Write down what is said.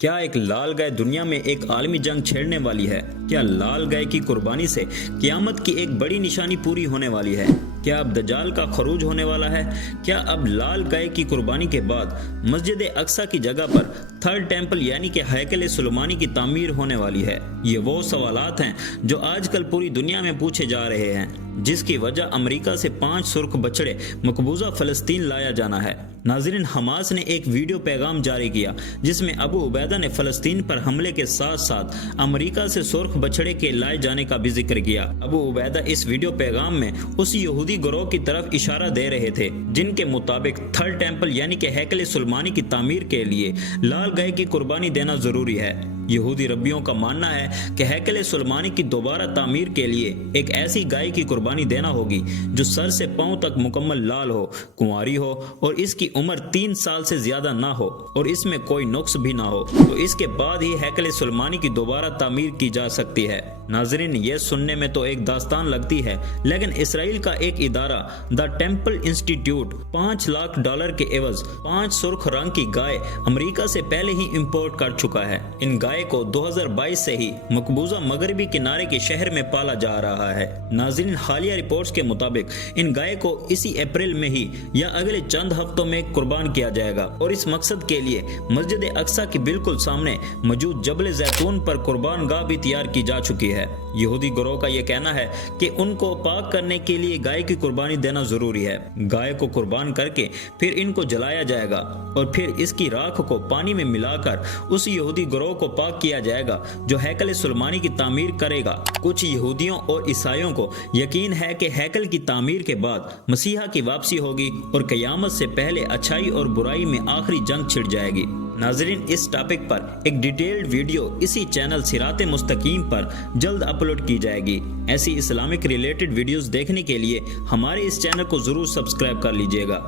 کیا ایک لال گائے دنیا میں ایک عالمی جنگ چھیڑنے والی ہے؟ کیا لال گائے کی قربانی سے قیامت کی ایک بڑی نشانی پوری ہونے والی ہے؟ کیا اب دجال کا خروج ہونے والا ہے؟ کیا اب لال گائے کی قربانی کے بعد مسجد اقصی کی جگہ پر تھرڈ ٹیمپل یعنی کہ ہیکل سلیمانی کی تعمیر ہونے والی ہے؟ یہ وہ سوالات ہیں جو آج کل پوری دنیا میں پوچھے جا رہے ہیں، جس کی وجہ امریکہ سے 5 سرخ بچڑے مقبوضہ فلسطین لایا جانا ہے۔ ناظرین، حماس نے ایک ویڈیو پیغام جاری کیا جس میں ابو عبیدہ نے فلسطین پر حملے کے ساتھ ساتھ امریکہ سے سرخ بچڑے کے لائے جانے کا بھی ذکر کیا۔ ابو عبیدہ اس ویڈیو پیغام میں اس یہودی گروہ کی طرف اشارہ دے رہے تھے جن کے مطابق تھرڈ ٹیمپل یعنی کہ ہیکل سلیمانی کی تعمیر کے لیے لال گائے کی قربانی دینا ضروری ہے۔ یہودی ربیوں کا ماننا ہے کہ ہیکل سلیمانی کی دوبارہ تعمیر کے لیے ایک ایسی گائے کی قربانی دینا ہوگی جو سر سے پاؤں تک مکمل لال ہو، کنواری ہو اور اس کی عمر 3 سال سے زیادہ نہ ہو اور اس میں کوئی نقص بھی نہ ہو، تو اس کے بعد ہی ہیکل سلیمانی کی دوبارہ تعمیر کی جا سکتی ہے۔ ناظرین، یہ سننے میں تو ایک داستان لگتی ہے، لیکن اسرائیل کا ایک ادارہ دا ٹیمپل انسٹیٹیوٹ $5 لاکھ کے عوض 5 سرخ رنگ کی گائے امریکہ سے پہلے ہی امپورٹ کر چکا ہے۔ ان گائے کو 2022 سے ہی مقبوضہ مغربی کنارے کے شہر میں پالا جا رہا ہے۔ ناظرین، حالیہ رپورٹس کے مطابق ان گائے کو اسی اپریل میں ہی یا اگلے چند ہفتوں میں قربان کیا جائے گا اور اس مقصد کے لیے مسجد اقصی کے بالکل سامنے موجود جبل زیتون پر قربان گاہ بھی تیار کی جا چکی ہے۔ یہودی گروہ کا یہ کہنا ہے کہ ان کو پاک کرنے کے لیے گائے کی قربانی دینا ضروری ہے۔ گائے کو قربان کر کے پھر ان کو جلایا جائے گا اور پھر اس کی راکھ کو پانی میں ملا کر اس یہودی گروہ کو پاک کیا جائے گا جو ہیکل سلیمانی کی تعمیر کرے گا۔ کچھ یہودیوں اور عیسائیوں کو یقین ہے کہ ہیکل کی تعمیر کے بعد مسیحا کی واپسی ہوگی اور قیامت سے پہلے اچھائی اور برائی میں آخری جنگ چھڑ جائے گی۔ ناظرین، اس ٹاپک پر ایک ڈیٹیلڈ ویڈیو اسی چینل صراط مستقیم پر جلد اپلوڈ کی جائے گی۔ ایسی اسلامک ریلیٹڈ ویڈیوز دیکھنے کے لیے ہمارے اس چینل کو ضرور سبسکرائب کر لیجئے گا۔